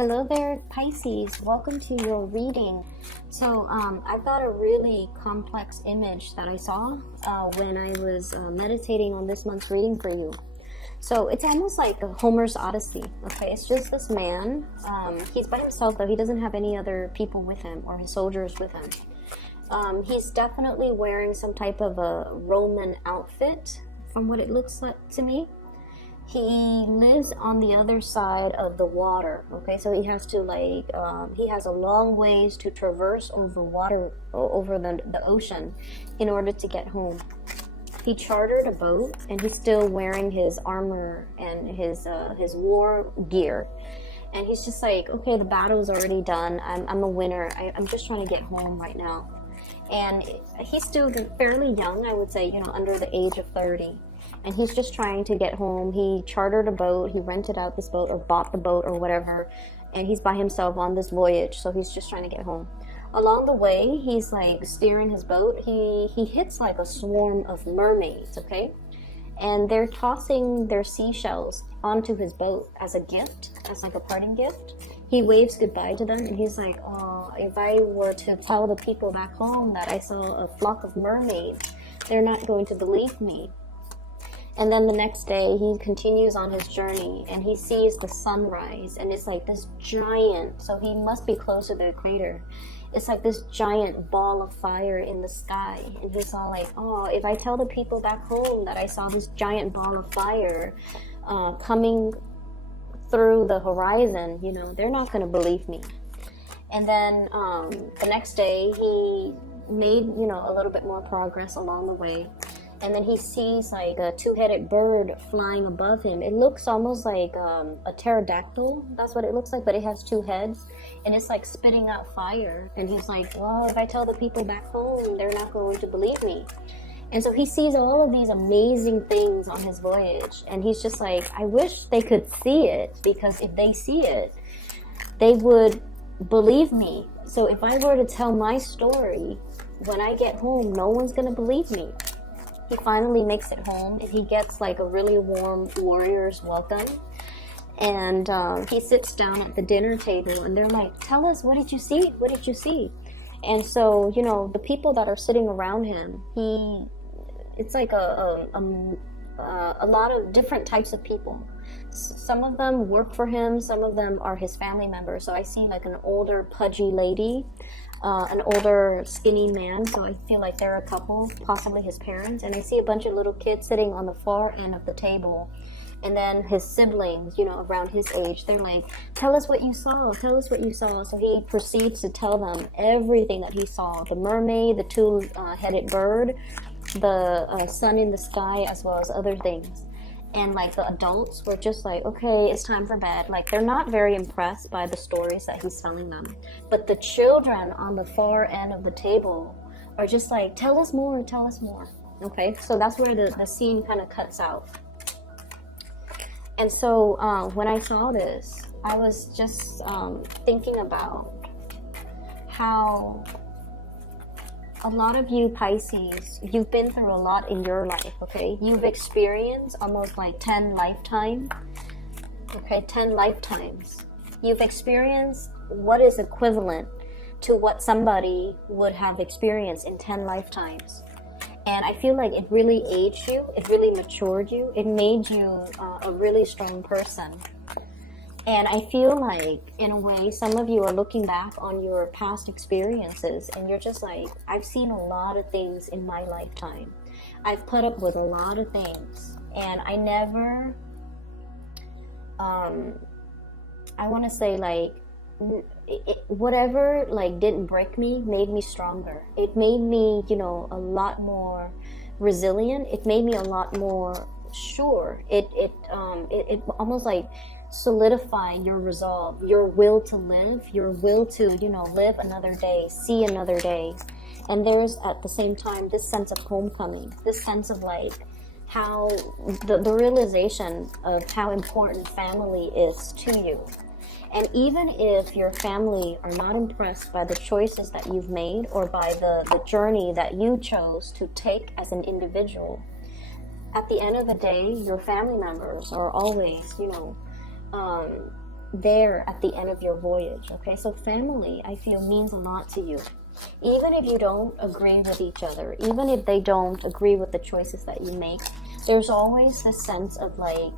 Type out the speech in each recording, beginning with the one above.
Hello there, Pisces. Welcome to your reading. So I've got a really complex image that I saw when I was meditating on this month's reading for you. So it's almost like a Homer's Odyssey, okay? It's just this man. He's by himself, though. He doesn't have any other people with him or his soldiers with him. He's definitely wearing some type of a Roman outfit, from what it looks like to me. He lives on the other side of the water, okay? So he has to he has a long ways to traverse over water, over the ocean in order to get home. He chartered a boat and he's still wearing his armor and his war gear. And he's just like, okay, the battle's already done. I'm a winner. I'm just trying to get home right now. And he's still fairly young, I would say, under the age of 30. And he's just trying to get home. He chartered a boat, he rented out this boat or bought the boat or whatever, and he's by himself on this voyage, so he's just trying to get home. Along the way, he's like steering his boat. He hits like a swarm of mermaids, okay? And they're tossing their seashells onto his boat as a gift, as like a parting gift. He waves goodbye to them and he's like, oh, if I were to tell the people back home that I saw a flock of mermaids, they're not going to believe me. And then the next day, he continues on his journey, and he sees the sunrise, and it's like this giant, so he must be close to the equator. It's like this giant ball of fire in the sky, and he's all like, oh, if I tell the people back home that I saw this giant ball of fire coming through the horizon, they're not going to believe me. And then the next day, he made, a little bit more progress along the way. And then he sees like a two-headed bird flying above him. It looks almost like a pterodactyl. That's what it looks like, but it has two heads. And it's like spitting out fire. And he's like, well, if I tell the people back home, they're not going to believe me. And so he sees all of these amazing things on his voyage. And he's just like, I wish they could see it, because if they see it, they would believe me. So if I were to tell my story, when I get home, no one's going to believe me. He finally makes it home, and he gets like a really warm warrior's welcome. And he sits down at the dinner table, and they're like, tell us, what did you see? What did you see? And so, the people that are sitting around him, it's like a lot of different types of people. Some of them work for him, some of them are his family members. So I see like an older pudgy lady, an older skinny man, so I feel like they're a couple, possibly his parents. And I see a bunch of little kids sitting on the far end of the table, and then his siblings, around his age, they're like, tell us what you saw, tell us what you saw. So he proceeds to tell them everything that he saw: the mermaid, the two-headed bird, the sun in the sky, as well as other things. And like the adults were just like, okay, it's time for bed. Like, they're not very impressed by the stories that he's telling them. But the children on the far end of the table are just like, tell us more, tell us more. Okay, so that's where the scene kind of cuts out. And so when I saw this, I was just thinking about how a lot of you Pisces, you've been through a lot in your life, okay? You've experienced almost like 10 lifetimes, okay? 10 lifetimes. You've experienced what is equivalent to what somebody would have experienced in 10 lifetimes. And I feel like it really aged you, it really matured you, it made you a really strong person. And I feel like, in a way, some of you are looking back on your past experiences and you're just like, I've seen a lot of things in my lifetime. I've put up with a lot of things. And I never, I want to say like, whatever like didn't break me made me stronger. It made me, a lot more resilient. It made me a lot more sure. It almost like solidify your resolve, your will to live, your will to, live another day, see another day. And there's at the same time this sense of homecoming, this sense of like how the realization of how important family is to you. And even if your family are not impressed by the choices that you've made or by the journey that you chose to take as an individual, at the end of the day, your family members are always, there at the end of your voyage. Okay, so family, I feel, means a lot to you. Even if you don't agree with each other, even if they don't agree with the choices that you make, there's always this sense of like,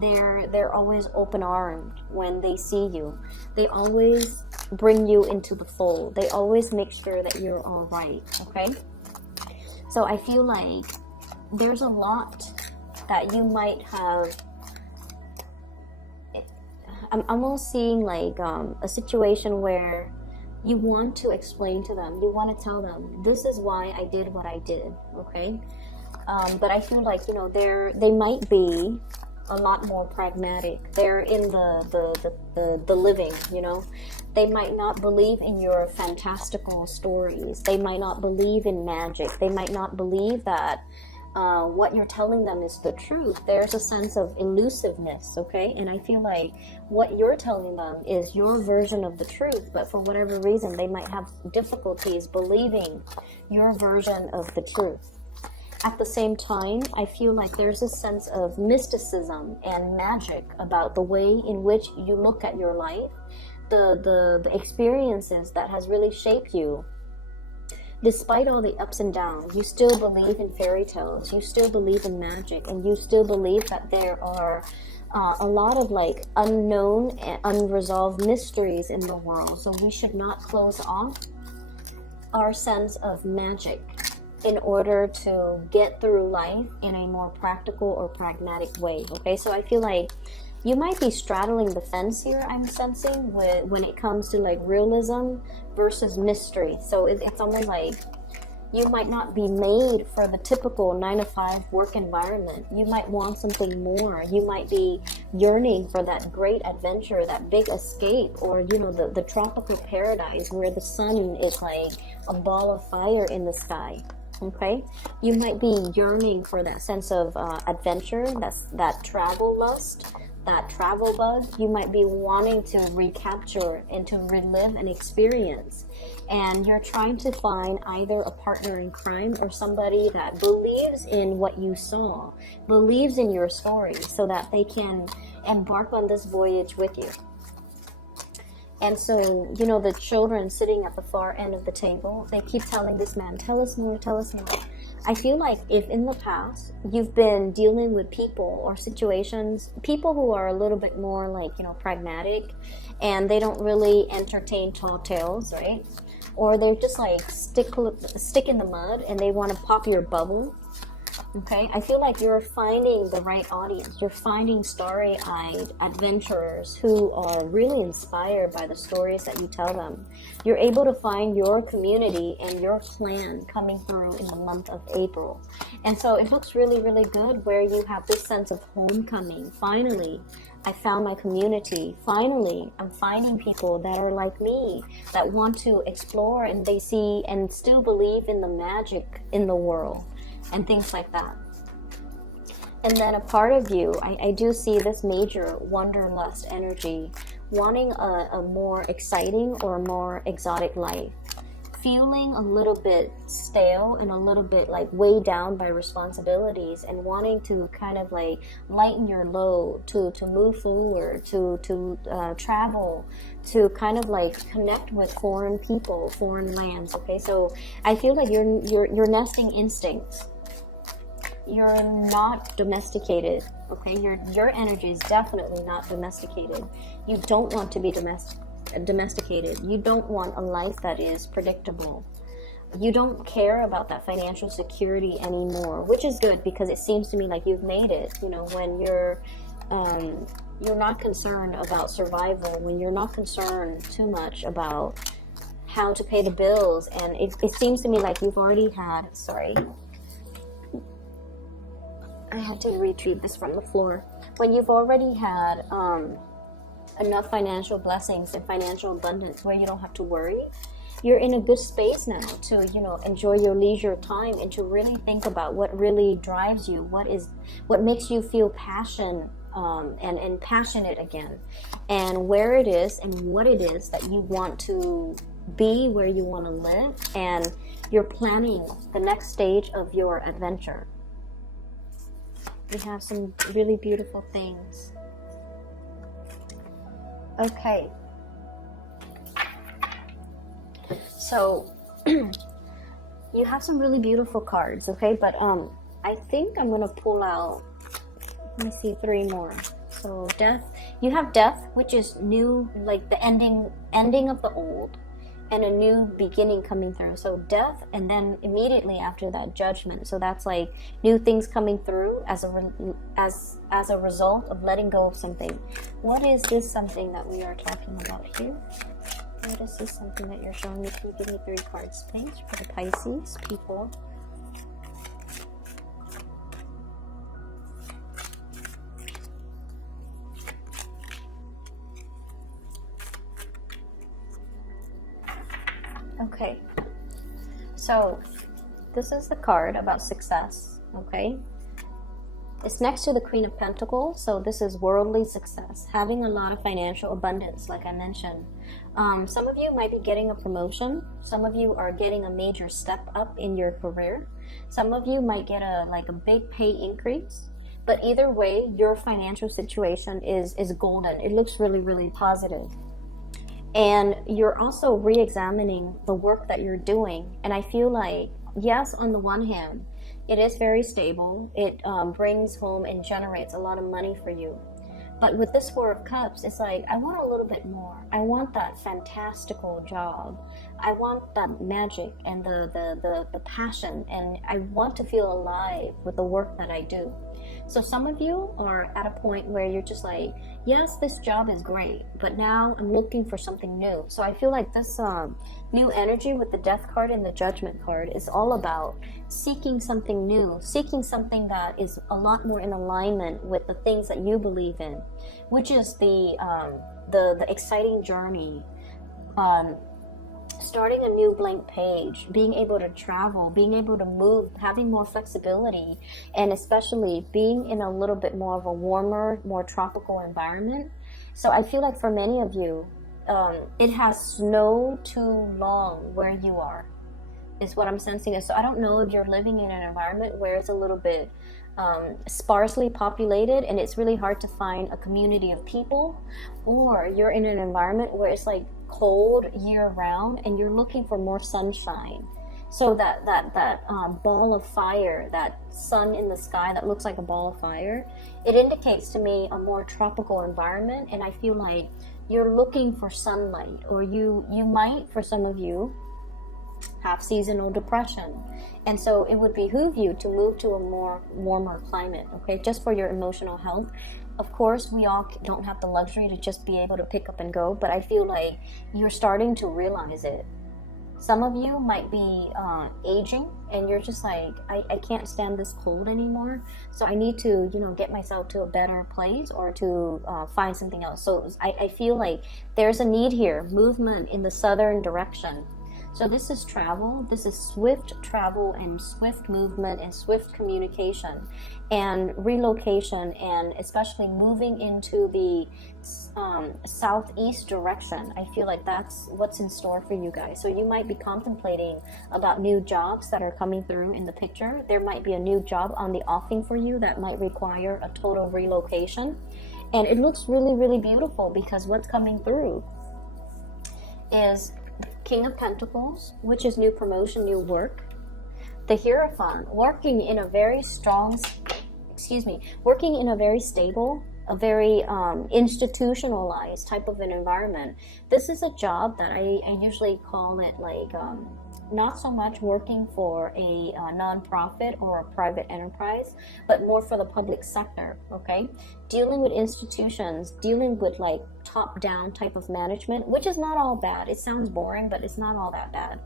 they're always open-armed when they see you. They always bring you into the fold. They always make sure that you're all right. Okay, so I feel like there's a lot that you might have. I'm almost seeing like a situation where you want to explain to them, you want to tell them, this is why I did what I did. Okay, but I feel like, you know, they might be a lot more pragmatic. They're in the living, you know. They might not believe in your fantastical stories. They might not believe in magic. They might not believe that what you're telling them is the truth. There's a sense of elusiveness, okay? And I feel like what you're telling them is your version of the truth, but for whatever reason, they might have difficulties believing your version of the truth. At the same time, I feel like there's a sense of mysticism and magic about the way in which you look at your life, the experiences that has really shaped you. Despite all the ups and downs, you still believe in fairy tales, you still believe in magic, and you still believe that there are a lot of like unknown and unresolved mysteries in the world. So we should not close off our sense of magic in order to get through life in a more practical or pragmatic way. Okay, so I feel like you might be straddling the fence here, I'm sensing, when it comes to like realism versus mystery. So it's almost like you might not be made for the typical 9-to-5 work environment. You might want something more. You might be yearning for that great adventure, that big escape, or, you know, the tropical paradise where the sun is like a ball of fire in the sky. Okay, you might be yearning for that sense of adventure, that travel lust, that travel bug. You might be wanting to recapture and to relive an experience, and you're trying to find either a partner in crime or somebody that believes in what you saw, believes in your story, so that they can embark on this voyage with you. And so, you know, the children sitting at the far end of the table, they keep telling this man, tell us more, tell us more. I feel like if in the past you've been dealing with people or situations, people who are a little bit more like, you know, pragmatic, and they don't really entertain tall tales, right? Or they're just like stick in the mud and they want to pop your bubble. Okay, I feel like you're finding the right audience. You're finding starry-eyed adventurers who are really inspired by the stories that you tell them. You're able to find your community and your clan coming through in the month of April. And so it looks really, really good where you have this sense of homecoming. Finally, I found my community. Finally, I'm finding people that are like me, that want to explore, and they see and still believe in the magic in the world. And things like that. And then a part of you, I do see this major wanderlust energy, wanting a more exciting or more exotic life, feeling a little bit stale and a little bit like weighed down by responsibilities, and wanting to kind of like lighten your load, to move forward, to travel, to kind of like connect with foreign people, foreign lands. Okay, so I feel like your nesting instincts, you're not domesticated. Okay, your energy is definitely not domesticated. You don't want to be domesticated. You don't want a life that is predictable. You don't care about that financial security anymore, which is good, because it seems to me like you've made it. You know, when you're not concerned about survival, when you're not concerned too much about how to pay the bills, and it seems to me like you've already had, sorry, I had to retrieve this from the floor. When you've already had enough financial blessings and financial abundance where you don't have to worry, you're in a good space now to, you know, enjoy your leisure time and to really think about what really drives you, what makes you feel passion and passionate again, and where it is and what it is that you want to be, where you want to live, and you're planning the next stage of your adventure. We have some really beautiful things. Okay. So you have some really beautiful cards, okay? But I think I'm gonna pull out, let me see, 3 more. So death, you have death, which is new, like the ending of the old, and a new beginning coming through. So death, and then immediately after that, judgment. So that's like new things coming through as a result of letting go of something. What is this something that we are talking about here? What is this something that you're showing me? Can you give me 3 cards, please, for the Pisces people? Okay, so this is the card about success, okay? It's next to the Queen of Pentacles, so this is worldly success, having a lot of financial abundance, like I mentioned. Some of you might be getting a promotion. Some of you are getting a major step up in your career. Some of you might get a big pay increase. But either way, your financial situation is golden. It looks really, really positive. And you're also re-examining the work that you're doing. And I feel like, yes, on the one hand, it is very stable. It brings home and generates a lot of money for you. But with this 4 of Cups, it's like, I want a little bit more. I want that fantastical job. I want that magic and the passion. And I want to feel alive with the work that I do. So some of you are at a point where you're just like, yes, this job is great, but now I'm looking for something new. So I feel like this new energy with the Death card and the Judgment card is all about seeking something new, seeking something that is a lot more in alignment with the things that you believe in, which is the exciting journey, starting a new blank page, being able to travel, being able to move, having more flexibility, and especially being in a little bit more of a warmer, more tropical environment. So I feel like for many of you, it has snowed too long where you are, is what I'm sensing. So I don't know if you're living in an environment where it's a little bit sparsely populated and it's really hard to find a community of people, or you're in an environment where it's like cold year round and you're looking for more sunshine. So that ball of fire, that sun in the sky that looks like a ball of fire, it indicates to me a more tropical environment. And I feel like you're looking for sunlight, or you might, for some of you, have seasonal depression. And so it would behoove you to move to a more warmer climate, okay, just for your emotional health. Of course, we all don't have the luxury to just be able to pick up and go, but I feel like you're starting to realize it. Some of you might be aging and you're just like, I can't stand this cold anymore, so I need to, get myself to a better place or to find something else. So I feel like there's a need here, movement in the southern direction. So this is travel, this is swift travel and swift movement and swift communication and relocation, and especially moving into the southeast direction. I feel like that's what's in store for you guys. So you might be contemplating about new jobs that are coming through in the picture. There might be a new job on the offing for you that might require a total relocation. And it looks really, really beautiful because what's coming through is King of Pentacles, which is new promotion, new work. The Hierophant, working in a very strong, working in a very stable, a very institutionalized type of an environment. This is a job that I usually call it like not so much working for a non-profit or a private enterprise, but more for the public sector, okay? Dealing with institutions, dealing with like top-down type of management, which is not all bad. It sounds boring, but it's not all that bad.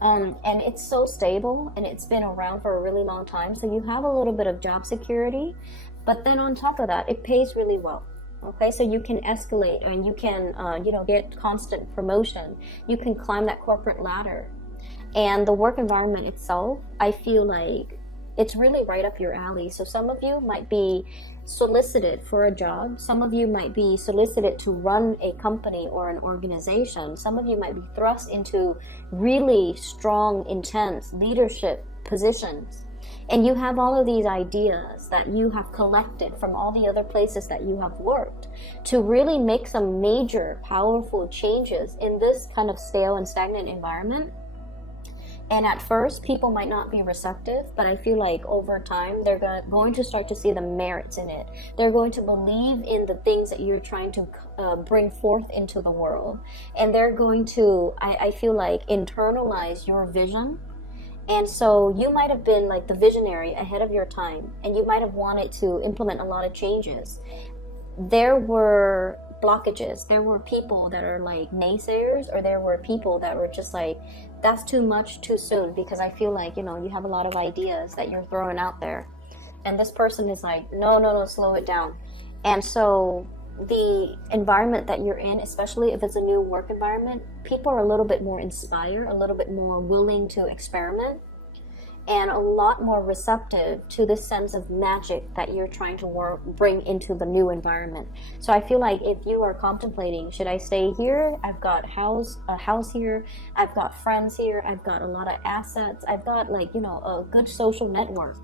And it's so stable and it's been around for a really long time. So you have a little bit of job security, but then on top of that, it pays really well. Okay, so you can escalate and you can, get constant promotion. You can climb that corporate ladder. And the work environment itself, I feel like it's really right up your alley. So some of you might be solicited for a job. Some of you might be solicited to run a company or an organization. Some of you might be thrust into really strong, intense leadership positions. And you have all of these ideas that you have collected from all the other places that you have worked to really make some major, powerful changes in this kind of stale and stagnant environment. And at first, people might not be receptive, but I feel like over time, they're going to start to see the merits in it. They're going to believe in the things that you're trying to bring forth into the world. And they're going to, I feel like, internalize your vision. And so you might have been like the visionary ahead of your time, and you might have wanted to implement a lot of changes. There were blockages. There were people that are like naysayers, or there were people that were just like, that's too much too soon, because I feel like, you know, you have a lot of ideas that you're throwing out there. And this person is like, no, slow it down. And so the environment that you're in, especially if it's a new work environment, people are a little bit more inspired, a little bit more willing to experiment, and a lot more receptive to this sense of magic that you're trying to bring into the new environment. So I feel like if you are contemplating, should I stay here? I've got a house here. I've got friends here. I've got a lot of assets. I've got, like, you know, a good social network.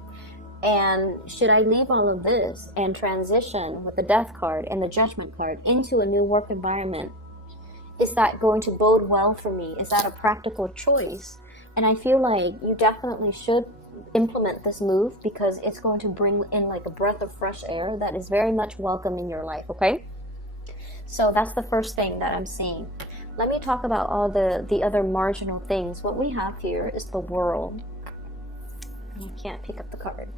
And should I leave all of this and transition with the Death card and the Judgment card into a new work environment? Is that going to bode well for me? Is that a practical choice? And I feel like you definitely should implement this move, because it's going to bring in like a breath of fresh air that is very much welcome in your life, okay? So that's the first thing that I'm seeing. Let me talk about all the other marginal things. What we have here is the World. You can't pick up the card.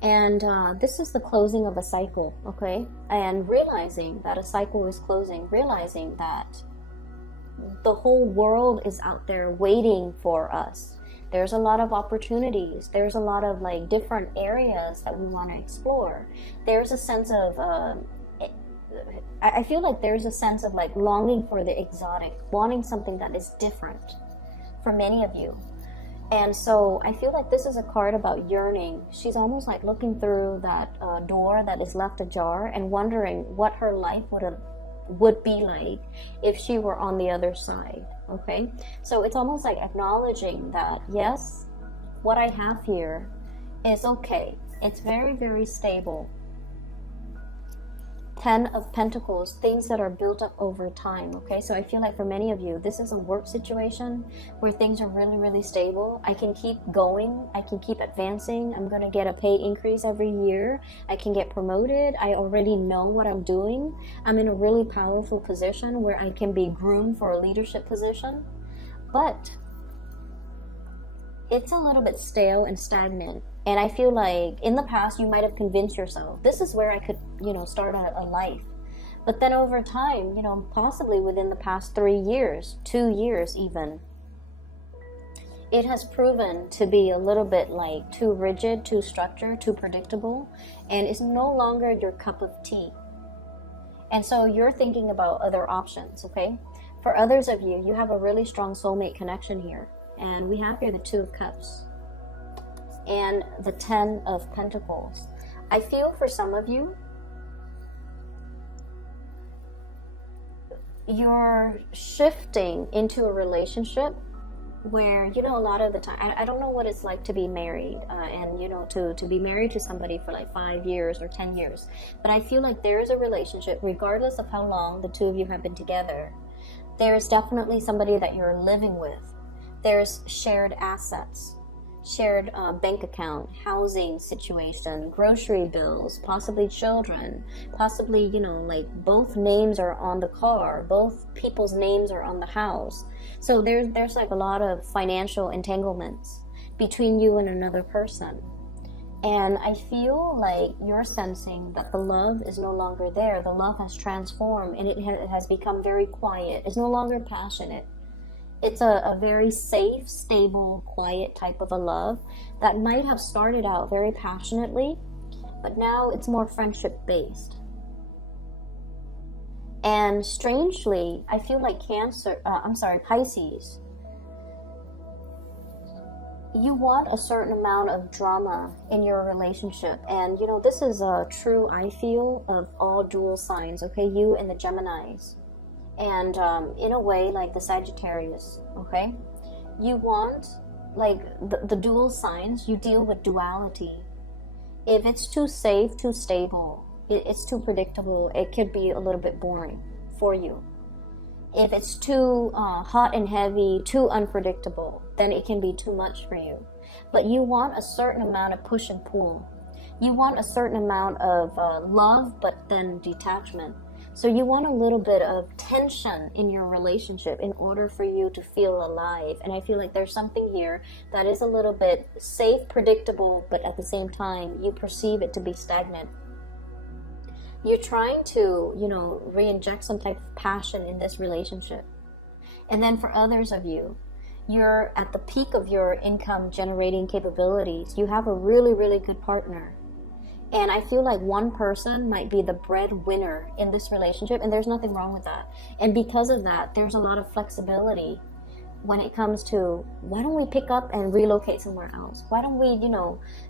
And this is the closing of a cycle, okay? And realizing that a cycle is closing, realizing that the whole world is out there waiting for us. There's a lot of opportunities. There's a lot of like different areas that we want to explore. There's a sense of, I feel like there's a sense of like longing for the exotic, wanting something that is different for many of you. And so I feel like this is a card about yearning. She's almost like looking through that door that is left ajar and wondering what her life would be like if she were on the other side, okay? So it's almost like acknowledging that, yes, what I have here is okay. It's very, very stable. 10 of Pentacles, things that are built up over time, okay? So I feel like for many of you, this is a work situation where things are really, really stable. I can keep going. I can keep advancing. I'm going to get a pay increase every year. I can get promoted. I already know what I'm doing. I'm in a really powerful position where I can be groomed for a leadership position. But it's a little bit stale and stagnant. And I feel like in the past, you might have convinced yourself, this is where I could, you know, start a life. But then over time, you know, possibly within the past 3 years, 2 years even, it has proven to be a little bit like too rigid, too structured, too predictable, and is no longer your cup of tea. And so you're thinking about other options, okay? For others of you, you have a really strong soulmate connection here. And we have here the 2 of Cups and the 10 of Pentacles. I feel for some of you, you're shifting into a relationship where, you know, a lot of the time, I don't know what it's like to be married and, you know, to be married to somebody for like 5 years or 10 years. But I feel like there is a relationship, regardless of how long the 2 of you have been together. There's definitely somebody that you're living with. There's shared assets, shared bank account, housing situation, grocery bills, possibly children, possibly, you know, like both names are on the car, both people's names are on the house. So there's like a lot of financial entanglements between you and another person. And I feel like you're sensing that the love is no longer there. The love has transformed and it has become very quiet. It's no longer passionate. It's a very safe, stable, quiet type of a love that might have started out very passionately, but now it's more friendship-based. And strangely, I feel like Pisces, you want a certain amount of drama in your relationship. And, you know, this is true, I feel, of all dual signs, okay? You and the Geminis. And in a way, like the Sagittarius, okay? You want like the dual signs, you deal with duality. If it's too safe, too stable, it's too predictable, it could be a little bit boring for you. If it's too hot and heavy, too unpredictable, then it can be too much for you. But you want a certain amount of push and pull. You want a certain amount of love, but then detachment. So you want a little bit of tension in your relationship in order for you to feel alive. And I feel like there's something here that is a little bit safe, predictable, but at the same time, you perceive it to be stagnant. You're trying to, re-inject some type of passion in this relationship. And then for others of you, you're at the peak of your income generating capabilities. You have a really, really good partner. And I feel like one person might be the breadwinner in this relationship, and there's nothing wrong with that. And because of that, there's a lot of flexibility when it comes to, why don't we pick up and relocate somewhere else? Why don't we,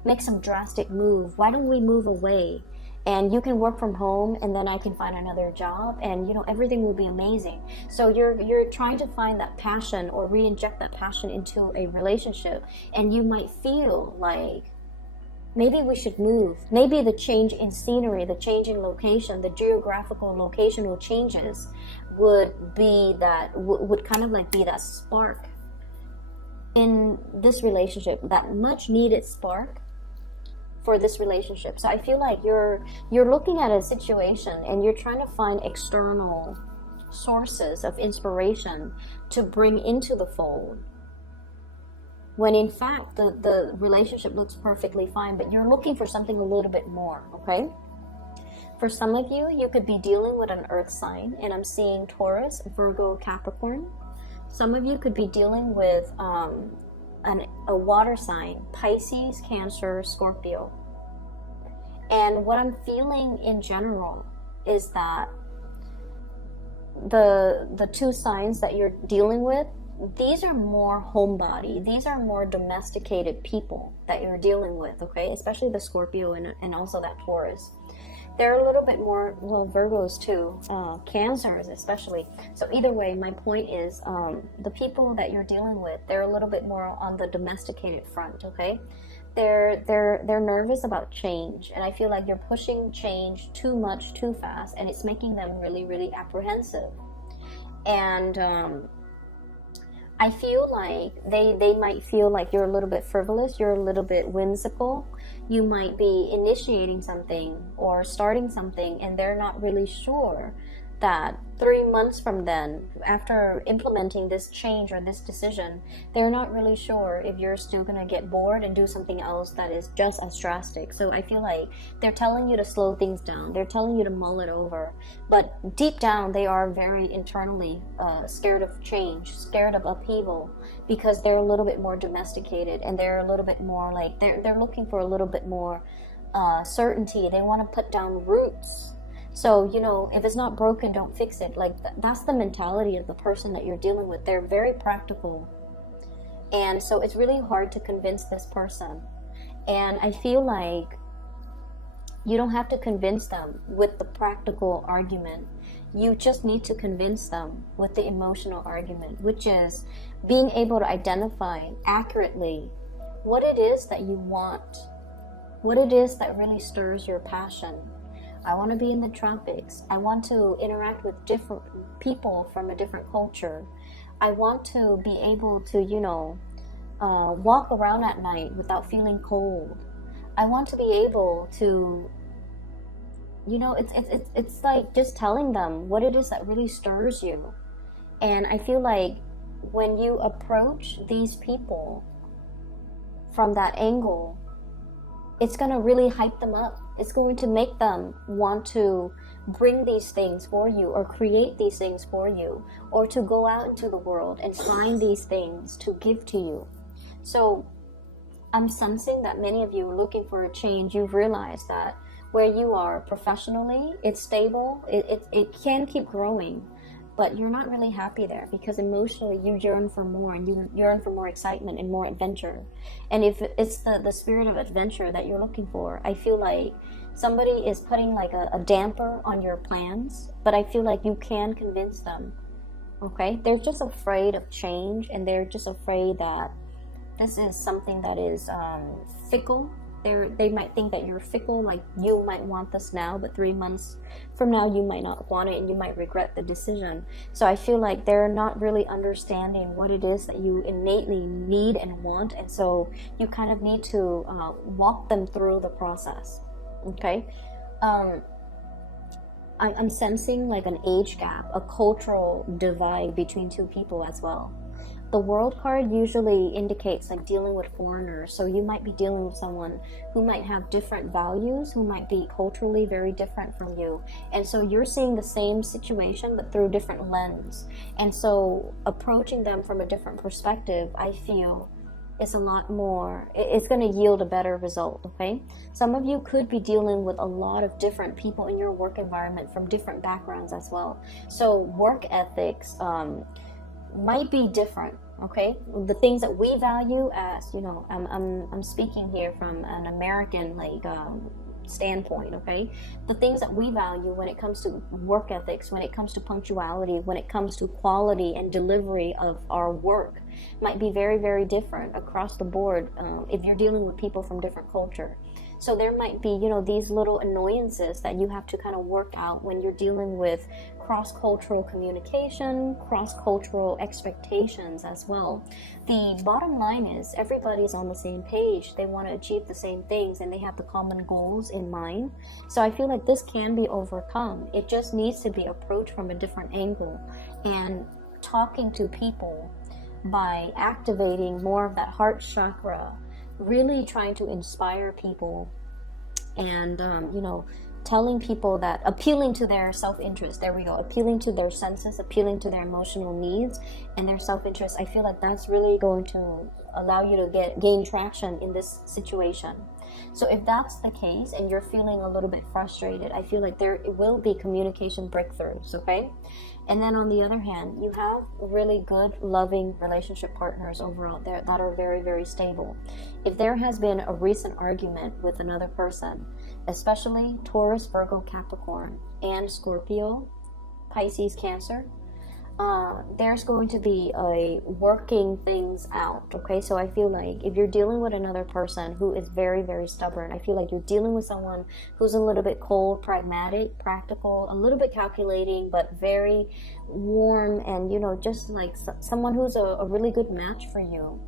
make some drastic move? Why don't we move away? And you can work from home, and then I can find another job, and everything will be amazing. So you're trying to find that passion or re-inject that passion into a relationship, and you might feel like, maybe we should move. Maybe the change in scenery, the change in location, the geographical locational changes would be that, would kind of like be that spark in this relationship, that much needed spark for this relationship. So I feel like you're looking at a situation and you're trying to find external sources of inspiration to bring into the fold, when in fact the relationship looks perfectly fine, but you're looking for something a little bit more, okay? For some of you, you could be dealing with an earth sign, and I'm seeing Taurus, Virgo, Capricorn. Some of you could be dealing with a water sign, Pisces, Cancer, Scorpio. And what I'm feeling in general is that the two signs that you're dealing with, these are more homebody. These are more domesticated people that you're dealing with, okay? Especially the Scorpio and also that Taurus. They're a little bit more, well, Virgos too, Cancers especially. So either way, my point is the people that you're dealing with, they're a little bit more on the domesticated front, okay? They're nervous about change, and I feel like you're pushing change too much, too fast, and it's making them really, really apprehensive. And I feel like they might feel like you're a little bit frivolous, you're a little bit whimsical. You might be initiating something or starting something, and they're not really sure that 3 months from then, after implementing this change or this decision, they're not really sure if you're still going to get bored and do something else that is just as drastic. So I feel like they're telling you to slow things down. They're telling you to mull it over. But deep down, they are very internally scared of change, scared of upheaval, because they're a little bit more domesticated, and they're a little bit more like, they're looking for a little bit more certainty. They want to put down roots. So, if it's not broken, don't fix it. Like, that's the mentality of the person that you're dealing with. They're very practical. And so it's really hard to convince this person. And I feel like you don't have to convince them with the practical argument. You just need to convince them with the emotional argument, which is being able to identify accurately what it is that you want, what it is that really stirs your passion. I want to be in the tropics. I want to interact with different people from a different culture. I want to be able to, walk around at night without feeling cold. I want to be able to, it's like just telling them what it is that really stirs you. And I feel like when you approach these people from that angle, it's going to really hype them up. It's going to make them want to bring these things for you, or create these things for you, or to go out into the world and find these things to give to you. So I'm sensing that many of you are looking for a change. You've realized that where you are professionally, it's stable, it can keep growing, but you're not really happy there, because emotionally you yearn for more, and you yearn for more excitement and more adventure. And if it's the spirit of adventure that you're looking for, I feel like somebody is putting like a damper on your plans, but I feel like you can convince them, okay? They're just afraid of change, and they're just afraid that This is something that is fickle. They might think that you're fickle, like you might want this now, but 3 months from now you might not want it and you might regret the decision. So I feel like they're not really understanding what it is that you innately need and want, and so you kind of need to walk them through the process. Okay. I'm sensing like an age gap, a cultural divide between two people as well. The World card usually indicates like dealing with foreigners, so you might be dealing with someone who might have different values, who might be culturally very different from you, and so you're seeing the same situation but through a different lens, and so approaching them from a different perspective, I feel, is a lot more, it's going to yield a better result. Okay, some of you could be dealing with a lot of different people in your work environment from different backgrounds as well, so work ethics might be different. Okay, the things that we value, as you know, I'm speaking here from an American standpoint. Okay, the things that we value when it comes to work ethics, when it comes to punctuality, when it comes to quality and delivery of our work, might be very, very different across the board if you're dealing with people from different culture. So there might be, these little annoyances that you have to kind of work out when you're dealing with cross-cultural communication, cross-cultural expectations as well. The bottom line is everybody's on the same page. They want to achieve the same things and they have the common goals in mind. So I feel like this can be overcome. It just needs to be approached from a different angle, and talking to people by activating more of that heart chakra, really trying to inspire people and telling people that, appealing to their self-interest, there we go, appealing to their senses, appealing to their emotional needs and their self-interest. I feel like that's really going to allow you to gain traction in this situation. So if that's the case and you're feeling a little bit frustrated, I feel like there will be communication breakthroughs. Okay, and then on the other hand, you have really good, loving relationship partners overall there that are very, very stable. If there has been a recent argument with another person, especially Taurus, Virgo, Capricorn, and Scorpio, Pisces, Cancer, there's going to be a working things out. Okay, so I feel like if you're dealing with another person who is very, very stubborn, I feel like you're dealing with someone who's a little bit cold, pragmatic, practical, a little bit calculating, but very warm, and just like someone who's a really good match for you.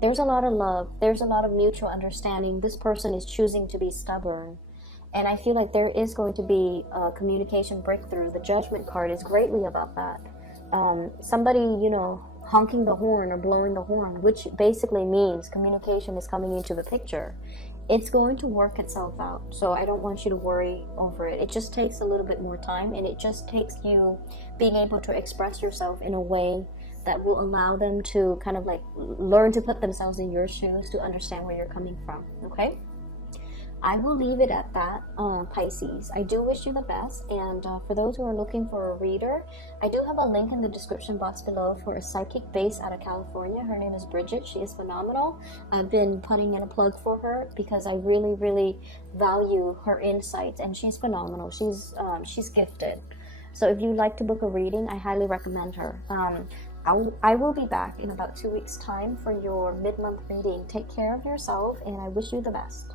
There's a lot of love, there's a lot of mutual understanding. This person is choosing to be stubborn, and I feel like there is going to be a communication breakthrough. The Judgment card is greatly about that. Somebody, honking the horn or blowing the horn, which basically means communication is coming into the picture. It's going to work itself out, so I don't want you to worry over it. It just takes a little bit more time, and it just takes you being able to express yourself in a way that will allow them to kind of like learn to put themselves in your shoes to understand where you're coming from. Okay, I will leave it at that, Pisces. I do wish you the best, and for those who are looking for a reader, I do have a link in the description box below for a psychic based out of California. Her name is Bridget. She is phenomenal. I've been putting in a plug for her because I really, really value her insights, and she's phenomenal. She's gifted. So if you'd like to book a reading, I highly recommend her. I will be back in about 2 weeks' time for your mid-month reading. Take care of yourself, and I wish you the best.